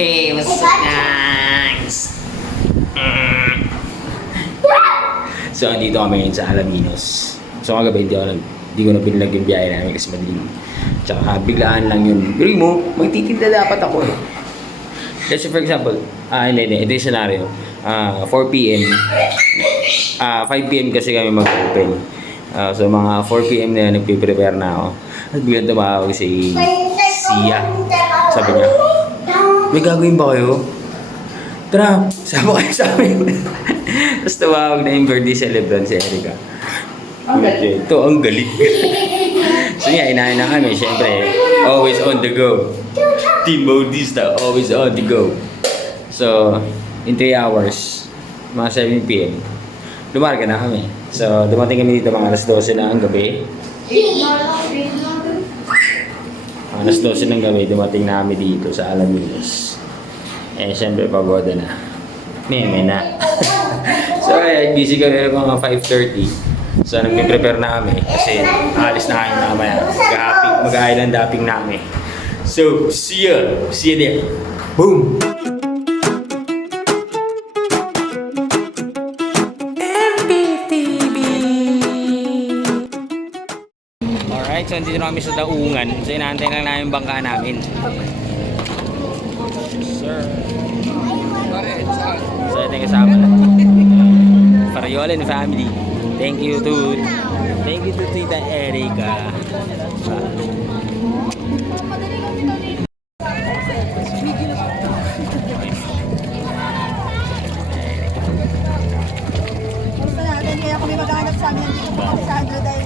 Hey, what's up, guys? So, andito kami ngayon sa Alaminos. So, kagabi, hindi ko na pinilag yung biyahe namin kasi madilim. Tsaka, biglaan lang yun. Pero mo, magtitinda dapat ako eh. Kasi for example, hindi, ito yung scenario. 4 p.m. 5 p.m. kasi kami mag-open. So, mga 4 p.m. na yan, nagpiprepare na ako. At biglang tumawag si Sia. Sabi niya, may gagawin ba kayo? Tara, sama kayo sa amin. Tapos tumawag na yung birthday celebrant si Erica. Ito, ang galing. So nga, inahin na kami. Siyempre, always on the go. Team Bautista, always on the go. So, in 3 hours, mga 7 p.m., lumarga na kami. So, dumating kami dito mga alas 12 na ang gabi. Alas 12 ng gabi, dumating na kami dito sa Alaminos. Eh, siyempre, pagoda na. Meme na. So, busy kami ng mga 5:30. So, nagme-prepare na kami kasi alis na kami mamaya. Mag-island hopping na kami. So, see ya! See ya there! Boom! Alright, so nandito na kami sa Daungan. So, inaantay lang namin yung bangka namin. Sir. So, ito yung kasama na. Pariolan family. Thank you to Tita Erica. Kaya kami maghanap sa amin dito po sa Andro dahil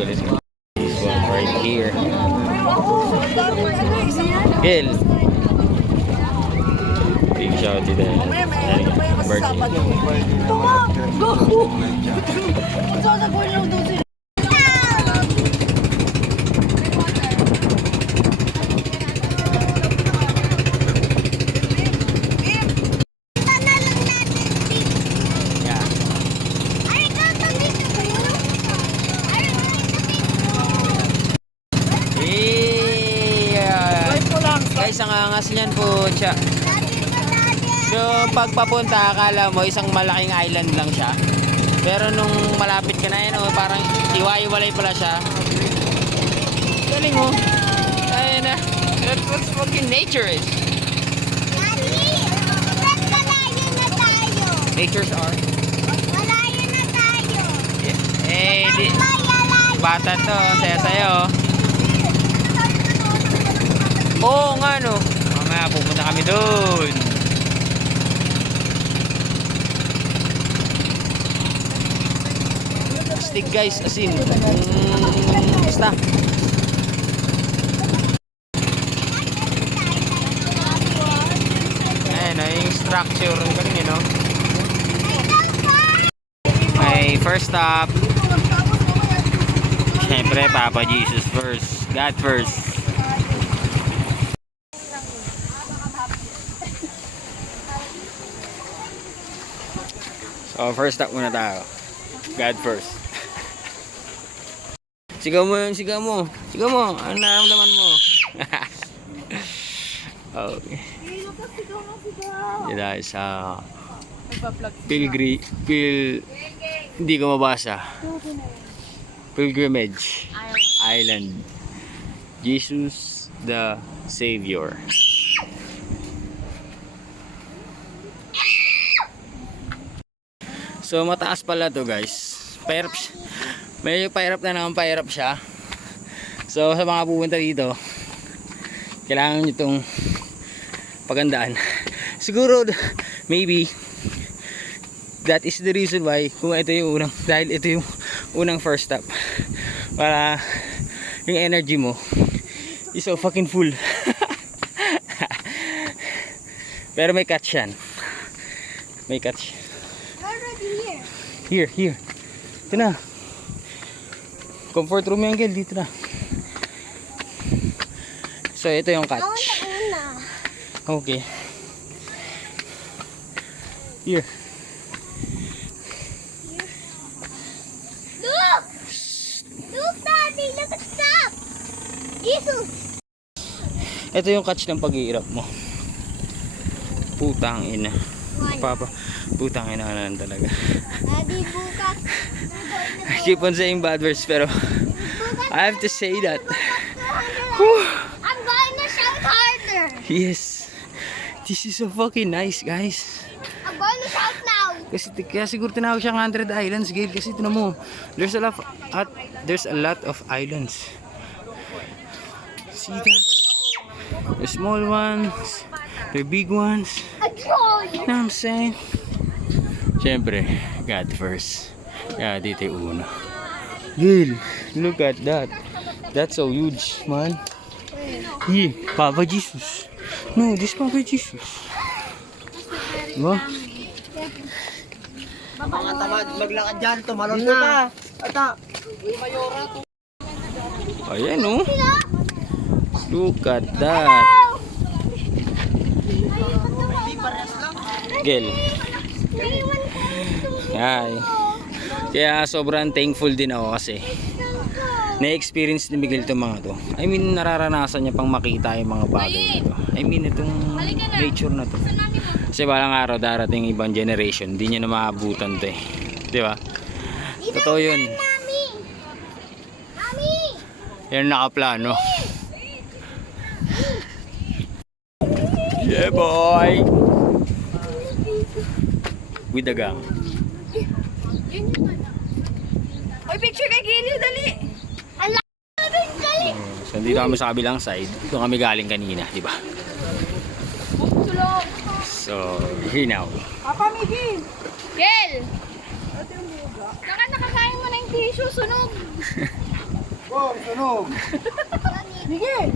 Let's go. This one right here. Gil. Big shout to the birthday. ito nga! Go! Magsasagol lang doon sila. Guys, ang angas niyan po, siya. So, pagpapunta, akala mo isang malaking island lang siya. Pero nung malapit ka na yun, parang iwa-iwalay pala siya. Galing mo. Ayun na. That's what fucking nature is. Nature's art. Malayo na tayo. Eh, bata to. Saya-sayo. Oo nga no. Mamaya pupunta kami doon. Stick guys, asin. Basta. Ayan o, yung structure. Ang galing yun, no? May first stop. Siyempre, Papa Jesus first. God first. So, first stop muna tayo. God first. Sigaw mo yun, sigaw mo. Sigaw mo, ano nararamdaman mo? Okay. Dito sa hindi ko mabasa. Pilgrimage Island. Jesus the Savior. So mataas pala to guys. Pahirap siya. Medyo pahirap na naman, pahirap siya. So sa mga pupunta dito, kailangan nyo itong pagandaan. Siguro maybe that is the reason why kung ito yung unang, dahil ito yung unang first stop, para yung energy mo is so fucking full. Pero may catch yan. May catch. Here. Ito na. Comfort room yung Gil. Dito na. So, ito yung catch. Okay. Here. Look! Look, Daddy! Look at that! Jesus! Ito yung catch ng pag-iirap mo. Putang ina. Papa, putang ina na lang talaga. Daddy, bukas. I keep on saying bad words pero I have to say that. I'm going to shout harder. Yes. This is so fucking nice, guys. I'm going to shout now. Kaya siguro tinawag siyang 100 Islands, Gail. Kasi ito na mo. There's a lot of islands. See that? The small ones, the big ones. A troll. You know what I'm saying? Siyempre, God first. Kaya dito yung uno. Gil, look at that. That's so huge, man. Yeah, Papa Jesus. No, this Papa Jesus. Diba? Mga tamad maglakad dyan, tumalon na. Ata. Ayan, oh. Look at that. Gil. Ay. Kaya sobrang thankful din ako kasi na-experience ni Miguel itong mga to. I mean, nararanasan niya pang makita yung mga bagay na to. I mean, itong nature na to. Kasi balang araw darating ibang generation, hindi niya na maabutan to eh. Di ba? Totoo yun. Mami! Mami! Yan nakaplano. Yeah, boy! With the gang. Oy, picture kay Gilio, dali! Ala! Dali! So, dito kami sa kabilang side. Doon kami galing kanina, di ba? Tulog! So, here now. Papa, Miguel! Gil! Saka nakakain mo na yung tissue, sunog! Wow, tunog. Miguel!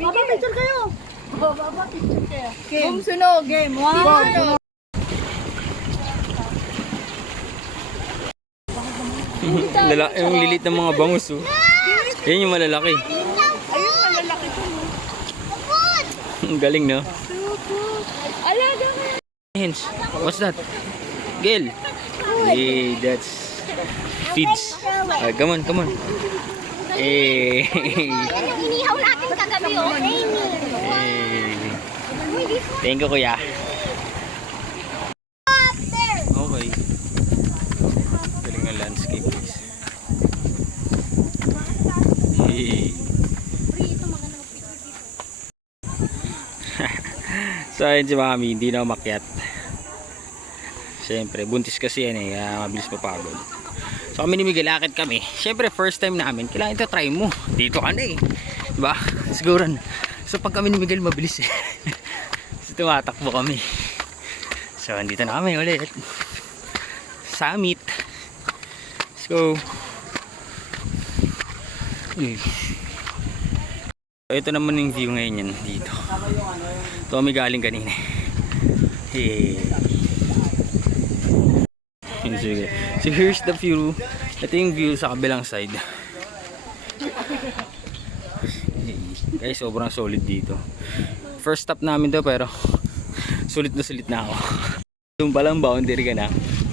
Papa, picture kayo! Papa, picture kayo. Game sunog! Game! Wow! Yung lilit ng mga bangus, oh. Yan yung malalaki. Ayun, malalaki to. Kapot! Ang galing, no? Alaga mo! Hens, what's that? Gil. Hey, that's feeds. Come on, come on. Hey. Yan yung inihaw natin kagabi, oh. Hey. Thank you, kuya. Okay. Galing ang landscape, guys. Hey. So ayun si Mami, hindi na umakyat. Siyempre, buntis kasi yan eh, kaya mabilis mapagod. So kami ni Miguel, akit kami. Siyempre, first time namin, kailangan ito try mo. Dito ka na eh. Diba? Siguran. So pag kami ni Miguel, mabilis eh. So tumatakbo kami. So andito na kami ulit. Summit. Let's go. So, ito naman yung view ngayon yan dito. Ito kami galing kanina. Hey. Sige. So here's the view. Ito yung view sa kabilang side. Guys, sobrang solid dito. First stop namin to pero sulit na ako. Doon palang boundary ka na.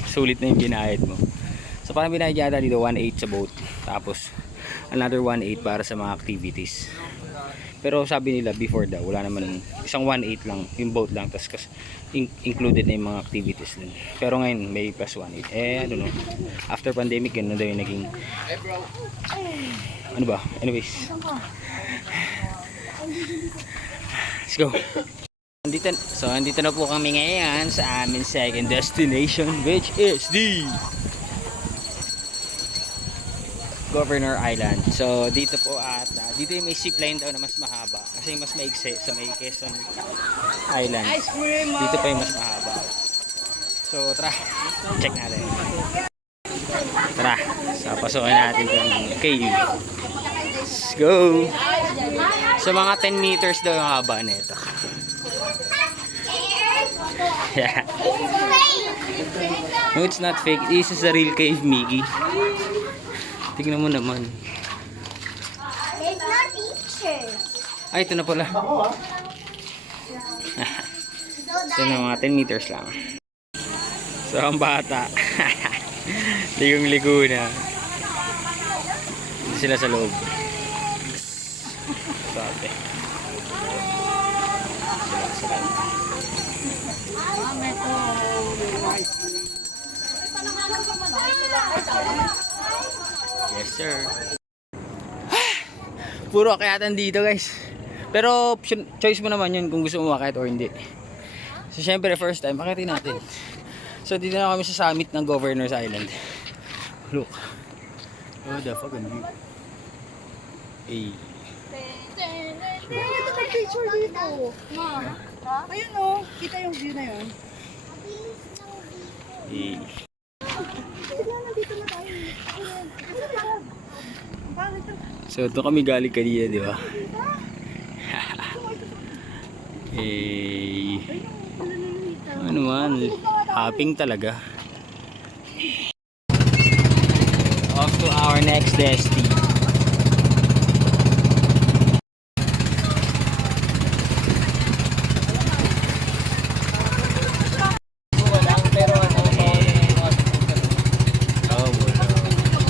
Sulit na yung binayad mo. So parang binayad yata dito 1.8 sa boat. Tapos another 1.8 para sa mga activities. Pero sabi nila before daw, wala naman, isang 1.8 lang, yung boat lang, tapos included na yung mga activities din. Pero ngayon, may plus 1.8. I don't know. After pandemic, yun na daw yung naging, ano ba? Anyways. Let's go. Andito na po kami ngayon sa aming second destination, which is the Governor Island. So dito po at dito yung may zipline daw na mas mahaba kasi mas maigsi sa may Quezon Island. Dito pa yung mas mahaba. So tara, check natin. Tara, so pasukin natin itong cave. Let's go. So mga 10 meters daw yung haba nito. Yeah. No, it's not fake. This is a real cave, Miggy. Tingnan mo naman. There's no pictures. Ay, ito na pala. So na mga 10 meters lang. So ang bata. Ligong-ligo na. Dito sila sa loob. Grabe. Sila. Yes, sir. Puro akyatan dito, guys. Pero choice mo naman yun kung gusto mo umakyat or hindi. So, syempre, first time, akyatin natin. So, dito na kami sa summit ng Governor's Island. Look. Oh, the fucking view. Hey. Picture dito. Ayun oh, kita yung view na yun. Hey. So, ito kami galing kanina, di ba? Hey. Ano man, hopping talaga. Off to our next destination.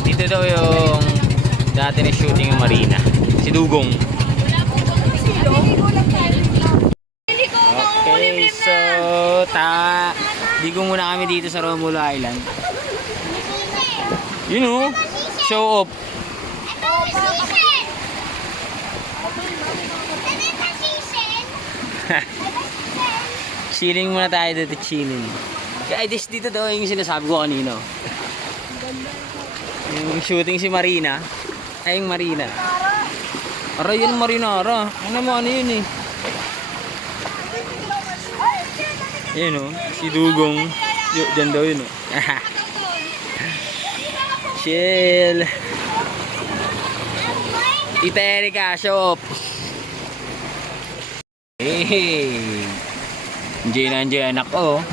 Dito daw yung dati na shooting yung Marina. Si Dugong. Okay, so digong muna kami dito sa Romulo Island. You know, show off. Chilling muna tayo dito, chilling. Kaya dito daw yung sinasabi ko kanino. Yung shooting si Marina. Ay, yung Marina. Aray, yun Marina, ara. Ano yun eh. Ayun o, si Dugong. Diyan daw yun o. Chill. Tita Erika, show up. Hey. Enjoy anak ko.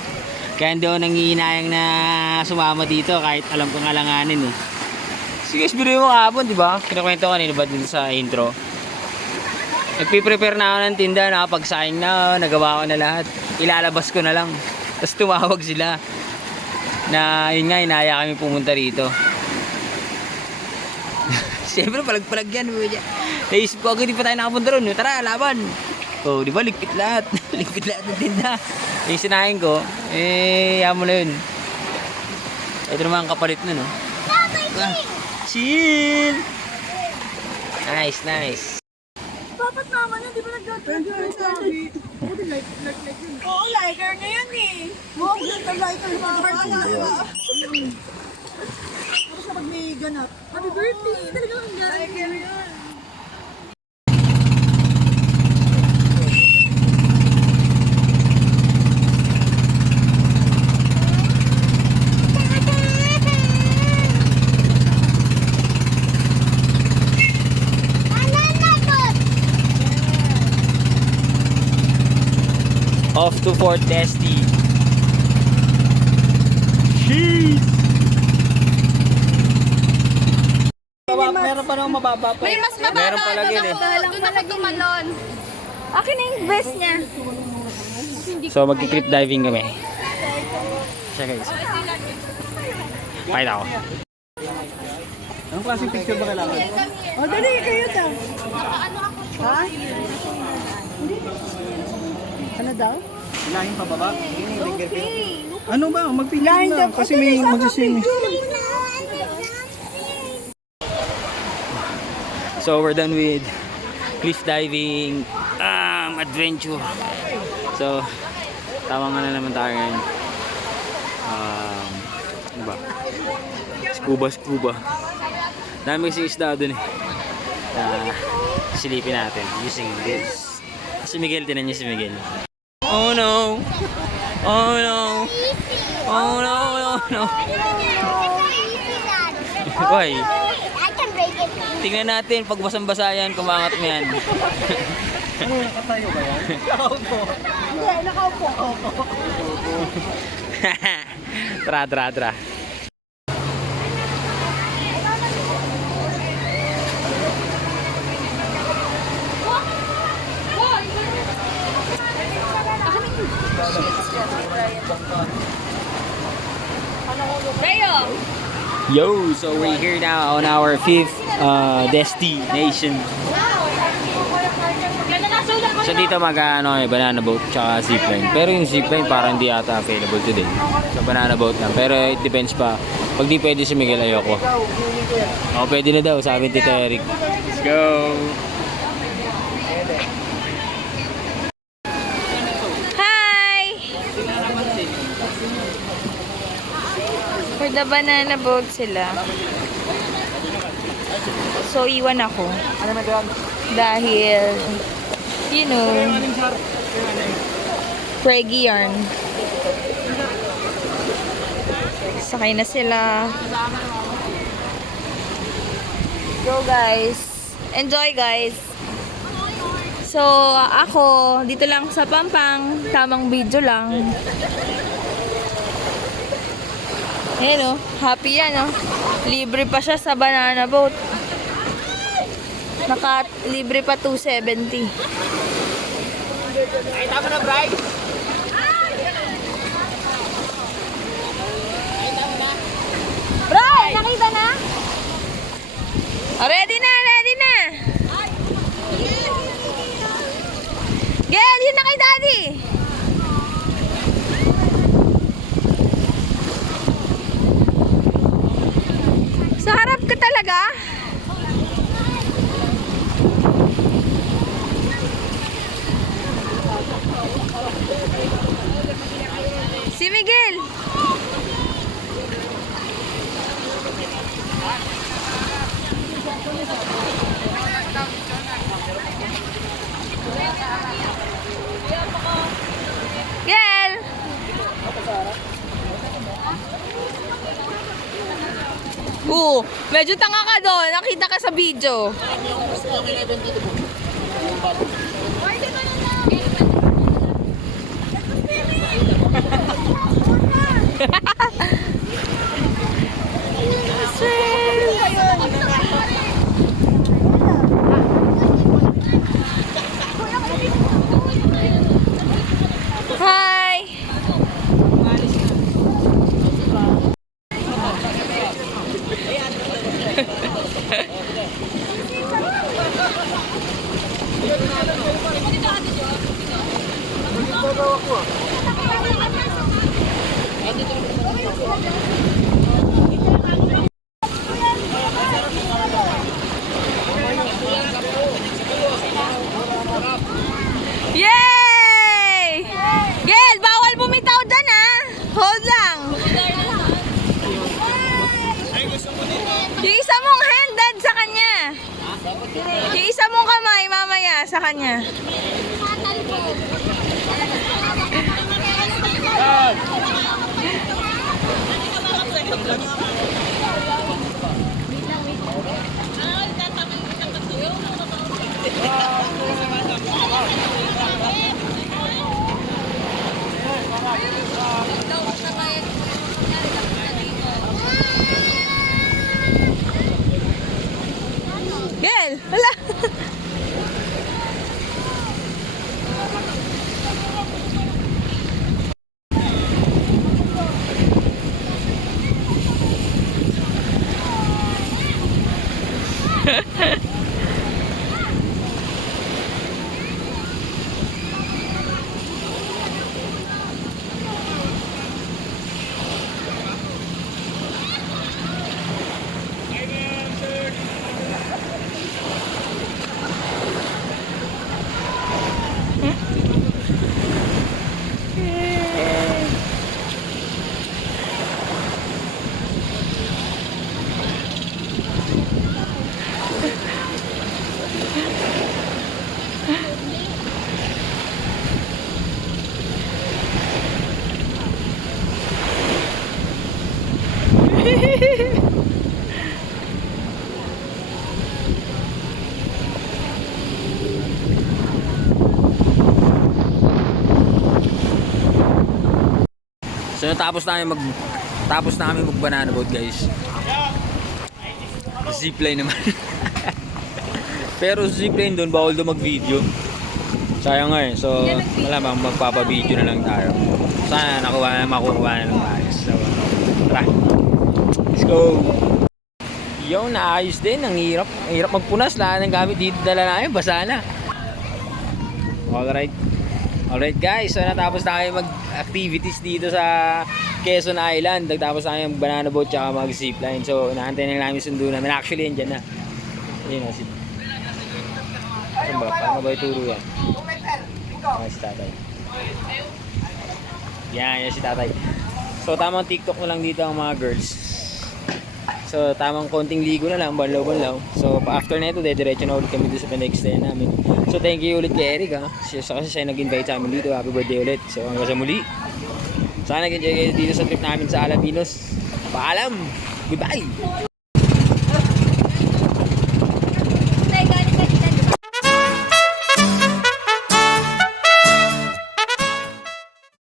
Kaya hindi ako nangihinayang na sumama dito kahit alam kong alanganin eh. Sige, video mo kahapon, di ba? Kinakwento ko kanina ba dito sa intro? Nagpiprepare na ako ng tinda, nakapagsaing na, nagawa ko na lahat. Ilalabas ko na lang. Tapos tumawag sila. Na yun nga, inaya kami pumunta rito. Siyempre, palag-palag yan. Naisip ko, hindi pa tayo nakapunta ron. Tara, laban. Oh, di ba, ligpit lahat. Ligpit lahat ng tinda. Yung sinahin ko, yan mo na yun. Ito naman ang kapalit na, no? Chill! Nice. Dapat naman yun, di ba nag-like? Oo, liker na yun eh. Oo, liker na yun. Tapos na pag may ganap. Happy birthday! Talaga ang liker yun. Off to Fort Desti. Jeez! Meron pa naman mababa pa. May mas mababa. Meron pala yun eh. Doon ako tumalon. Akin na yung vest niya. So magki-clip diving kami. Siya guys. Pakita ako. Anong klaseng picture ba kailangan? O, dali kayo daw. Ha? Ano daw? Lahing pababa? Okay. Ano ba? Magpili na. Kasi may magsiswimming. So we're done with cliff diving adventure. So tama nga na naman tayo ngayon. Ano ba? Scuba. Dami kasing isda doon eh. Silipin natin using this. Si Miguel, tinan niyo si Miguel. Oh no! Oh no! Oh no! No! Why? Tingnan natin, pag basang-basa yan, kumangat mo yan. Nakatayo ba yan? Nakaupo. Hindi, nakaupo. Tra. Yo, so we're here now on our 5th destination. So dito mag-ano banana boat tsaka zipline. Pero yung zipline parang hindi ata available today. So banana boat lang. Pero it depends pa. Pag di pwede si Miguel, ayoko. O, pwede na daw, sabi ni Tito Eric. Let's go! Hi! For the banana boat sila. So, iwan ako. Dahil, you know, Preggy yarn. Sakay na sila. Go guys. Enjoy guys. So, ako, dito lang sa Pampang. Tamang video lang. Ayan o. Happy yan o. Libre pa siya sa banana boat. Naka-libre pa 270. Ay, tama na, Bray. Bro, nakita na? Oh, ready na, ready na. Gel, yun na kay Daddy. Sa harap ka talaga? Si Miguel. Gel! Medyo tanga ka doon. Nakita ka sa video. Hi! Yay! Gel, bawal bumitaw dyan ha. Hold lang. Yung isa mong handed sa kanya. Yung isa mong kamay mamaya sa kanya. Gel, wala. So tapos na kami mag-banana boat guys. Zipline naman. Pero zipline doon bawal doon mag-video. Sayang nga eh. So wala bang magpapa-video na lang tayo. Sana makukuha na ng maayos. So tara. Let's go. Yung naayos din, ang hirap magpunas, lahat ng gamit dito dala namin, basa na. Alright guys, so natapos na kayo mag-activities dito sa Quezon Island. Nagtapos na kayo banana boat tsaka mag-zipline. So inaantay na namin sundo namin. Actually, yan dyan na. Ayun na si... Saan ba? Paano ba ituro yan? Si tatay. Yan si tatay. So tamang TikTok mo lang dito ang mga girls. So tamang konting ligo na lang, banlaw. So after na ito, diretso na ulit kami dito sa next day namin. So thank you ulit kay Eric ha. Kasi siya nag-invite sa amin dito. Happy birthday ulit. So hanggang sa muli. Sana nag-enjoy kayo dito sa trip namin sa Alaminos. Paalam! Goodbye!